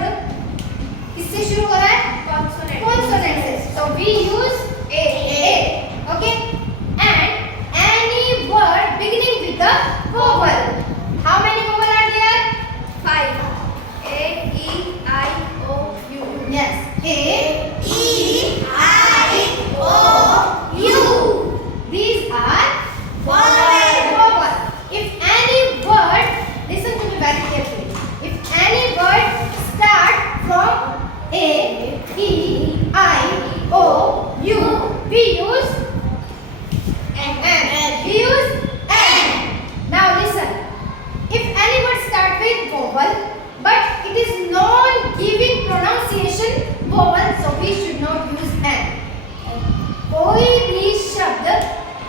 शब्द किससे शुरू हो रहा है? कॉन्सोनेंट से. So we use a. Okay. And any word beginning with the vowel. How many vowel are there? 5. A, E, I, O, U. Yes. A, E, I, O, U. These are vowel. If any word, listen to me very carefully. If any word start from A, E, I, O, U, we use N. We use N. Now listen. If any word start with vowel, but it is non-giving pronunciation vowel, so we should not use N. कोई भी शब्द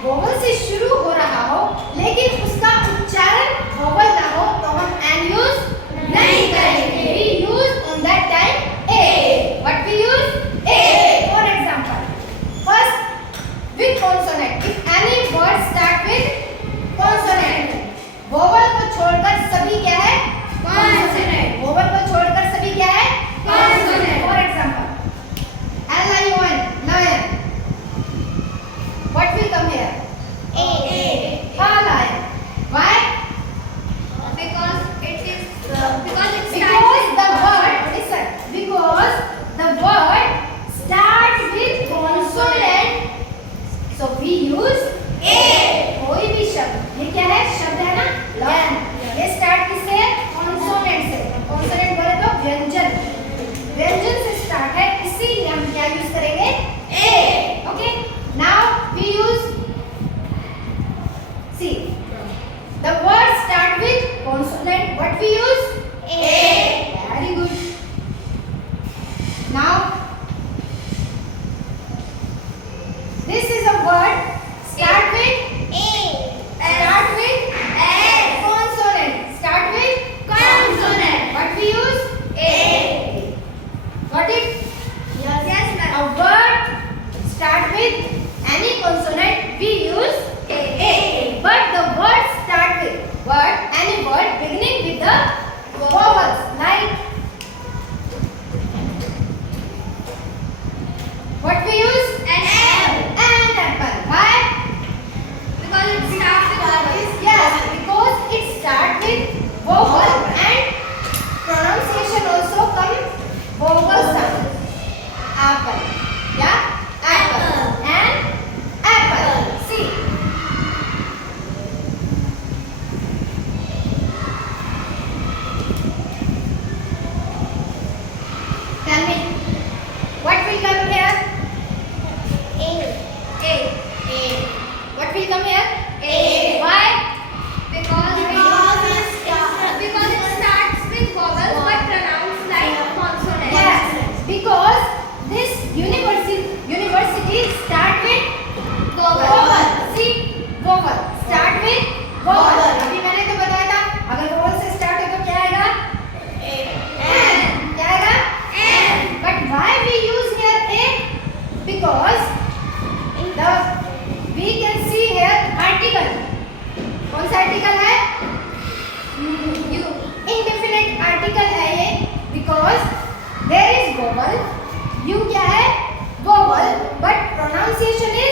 vowel से शुरू हो रहा हो, लेकिन उसका उच्चारण vowel ना हो, तो हम N use नहीं करेंगे. We use on that time A. What we use? A. For example, first with consonant. If any word start with consonant, vowel को छोड़कर सभी क्या है? Consonant. Vowel को छोड़कर सभी क्या है? Consonant. For example, lion, lion. What will come here? A. Lion. Why? Because the word, listen, because the word starts with consonant, so we use A. कोई भी शब्द, ये क्या है? शब्द है ना? lion. ये start किससे है? consonant से. consonant बोले तो व्यंजन. व्यंजन से start है, इसीलिए हम क्या यूज करेंगे? A. Okay. Now we use, see, the word start with consonant. What we use? A. Very good. Now this is a word start with A. Start with A. Consonant. Start with consonant. What we use? A. Got it? Yes, ma'am. A word start with any consonant, we use A. But the word start with any word beginning with the vowels, like what we use? An apple. Why? Because it starts with vowels. Yes, because it starts with vowel and pronunciation also comes vowel sound. Apple. Yeah? Apple. And apple. See. Tell me, what will come here? A. What will come here? A. Why? Because it starts with vowels but pronounced like consonants. Yes, because this university start with vowel. See, vowel start with vowel. अभी मैंने तो बताया था, अगर vowel से start हो तो क्या आएगा? N. क्या आएगा? N. But why we use here A? Because we can see here article. कौन सा article है? Indefinite article है ये, because there is vowel. You क्या है? Vowel, but pronunciation is